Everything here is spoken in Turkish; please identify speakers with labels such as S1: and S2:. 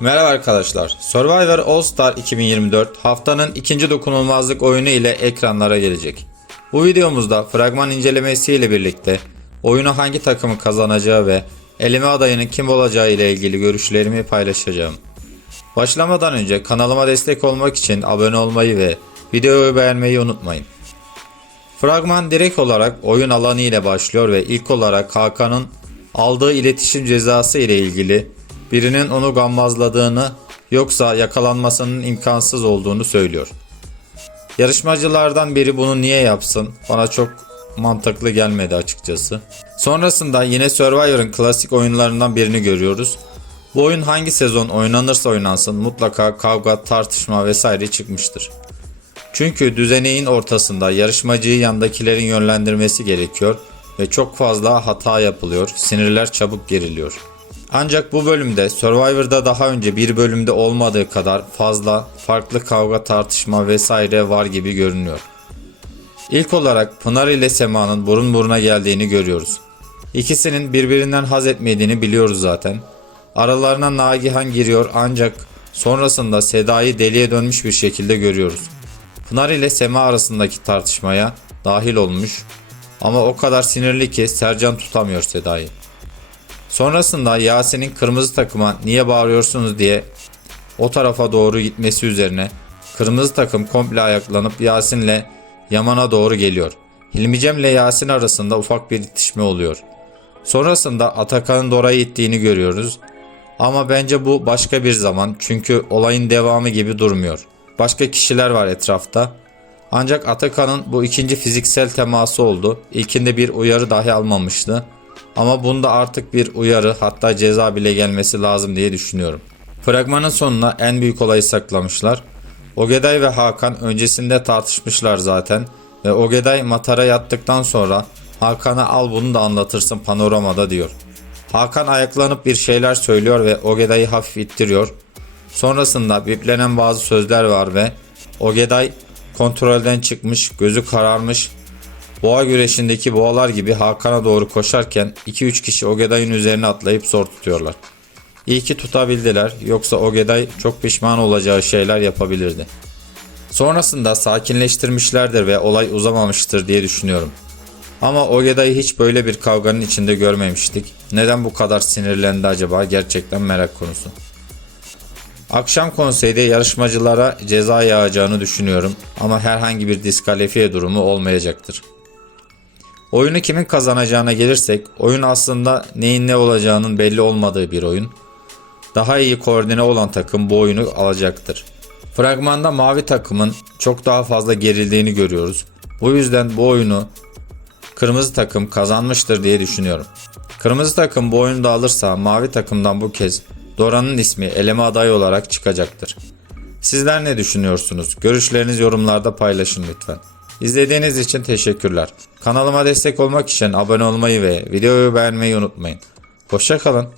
S1: Merhaba arkadaşlar. Survivor All Star 2024 haftanın ikinci dokunulmazlık oyunu ile ekranlara gelecek. Bu videomuzda fragman incelemesi ile birlikte oyunu hangi takımın kazanacağı ve eleme adayının kim olacağı ile ilgili görüşlerimi paylaşacağım. Başlamadan önce kanalıma destek olmak için abone olmayı ve videoyu beğenmeyi unutmayın. Fragman direkt olarak oyun alanı ile başlıyor ve ilk olarak Hakan'ın aldığı iletişim cezası ile ilgili birinin onu gammazladığını yoksa yakalanmasının imkansız olduğunu söylüyor. Yarışmacılardan biri bunu niye yapsın bana çok mantıklı gelmedi açıkçası. Sonrasında yine Survivor'ın klasik oyunlarından birini görüyoruz. Bu oyun hangi sezon oynanırsa oynansın mutlaka kavga, tartışma vesaire çıkmıştır. Çünkü düzeneğin ortasında yarışmacıyı yandakilerin yönlendirmesi gerekiyor ve çok fazla hata yapılıyor, sinirler çabuk geriliyor. Ancak bu bölümde Survivor'da daha önce bir bölümde olmadığı kadar fazla farklı kavga tartışma vesaire var gibi görünüyor. İlk olarak Pınar ile Sema'nın burun buruna geldiğini görüyoruz. İkisinin birbirinden haz etmediğini biliyoruz zaten. Aralarına Nagihan giriyor ancak sonrasında Seda'yı deliye dönmüş bir şekilde görüyoruz. Pınar ile Sema arasındaki tartışmaya dahil olmuş ama o kadar sinirli ki Sercan tutamıyor Seda'yı. Sonrasında Yasin'in kırmızı takıma niye bağırıyorsunuz diye o tarafa doğru gitmesi üzerine kırmızı takım komple ayaklanıp Yasin'le Yaman'a doğru geliyor. Hilmi Cem ile Yasin arasında ufak bir itişme oluyor. Sonrasında Atakan'ın Dora'yı ittiğini görüyoruz. Ama bence bu başka bir zaman çünkü olayın devamı gibi durmuyor. Başka kişiler var etrafta. Ancak Atakan'ın bu ikinci fiziksel teması oldu. İlkinde bir uyarı dahi almamıştı. Ama bunda artık bir uyarı hatta ceza bile gelmesi lazım diye düşünüyorum. Fragmanın sonuna en büyük olayı saklamışlar. Ogeday ve Hakan öncesinde tartışmışlar zaten ve Ogeday matara yattıktan sonra Hakan'a al bunu da anlatırsın panoramada diyor. Hakan ayaklanıp bir şeyler söylüyor ve Ogeday'ı hafif ittiriyor. Sonrasında biplenen bazı sözler var ve Ogeday kontrolden çıkmış, gözü kararmış, boğa güreşindeki boğalar gibi Hakan'a doğru koşarken 2-3 kişi Ogeday'ın üzerine atlayıp zor tutuyorlar. İyi ki tutabildiler yoksa Ogeday çok pişman olacağı şeyler yapabilirdi. Sonrasında sakinleştirmişlerdir ve olay uzamamıştır diye düşünüyorum. Ama Ogeday'ı hiç böyle bir kavganın içinde görmemiştik. Neden bu kadar sinirlendi acaba gerçekten merak konusu. Akşam konseyde yarışmacılara ceza yağacağını düşünüyorum ama herhangi bir diskalifiye durumu olmayacaktır. Oyunu kimin kazanacağına gelirsek oyun aslında neyin ne olacağının belli olmadığı bir oyun. Daha iyi koordine olan takım bu oyunu alacaktır. Fragmanda mavi takımın çok daha fazla gerildiğini görüyoruz. Bu yüzden bu oyunu kırmızı takım kazanmıştır diye düşünüyorum. Kırmızı takım bu oyunu da alırsa mavi takımdan bu kez Dora'nın ismi eleme adayı olarak çıkacaktır. Sizler ne düşünüyorsunuz? Görüşleriniz yorumlarda paylaşın lütfen. İzlediğiniz için teşekkürler. Kanalıma destek olmak için abone olmayı ve videoyu beğenmeyi unutmayın. Hoşçakalın.